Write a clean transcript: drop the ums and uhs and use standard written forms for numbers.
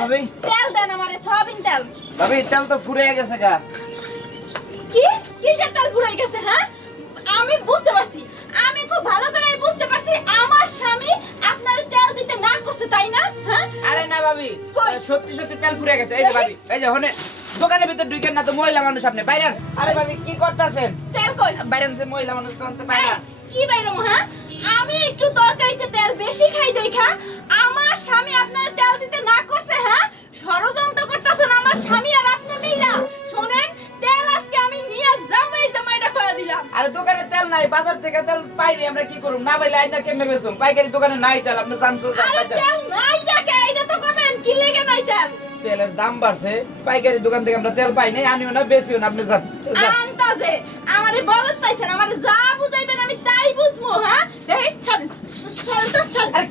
ভাবি তেল দেন আমারে সয়াবিন তেল। ভাবি তেল তো ফুরে গেছে গা। কি কিসের তেল ফুরাই গেছে? হ্যাঁ আমি বুঝতে পারছি, আমি খুব ভালো করে বুঝতে পারছি আমার স্বামী আপনার তেল দিতে না করছে, তাই না? হ্যাঁ আরে না ভাবি, কই? সত্যি সত্যি তেল ফুরে গেছে। এই যে ভাবি, এই যে হনে দোকানের ভিতর ঢুকেন না তো, মহিলা মানুষ আপনি বাইরেন। আরে ভাবি কি করতেছেন? তেল কই? বাইরেন সে মহিলা মানুষ কোন তো বাইরেন। কি বাইরম? হ্যাঁ আমি একটু তরকারিতে তেল বেশি খাই দেখা আমার স্বামী আপনার তেল দিতে না করছে। হ্যাঁ ষড়যন্ত্র করতেছেন আমার স্বামী আর আপনি মিলা। শুনেন, তেল আজকে আমি নিয়ে জামাইটা কইয়া দিলাম। আরে দোকানে তেল নাই, বাজার থেকে তেল পাইনি, আমরা কি করব? না পাইলে আইনা কেমনে বেচুম? পাইকারি দোকানে নাই তেল, আপনি জানতো আরে তেল নাই টাকা, এটা তো কমেন কি লেগে নাই তেল? তেলের দাম বাড়ছে, পাইকারি দোকান থেকে আমরা তেল পাই নাই, আনিও না বেচিও না, আপনি জান। আন্তাজে আমারে বলত পাইছেন, আমারে যা বুঝাইবেন আমি তাই বুঝবো। হ্যাঁ দেখেন, চল চল তো চল। আরে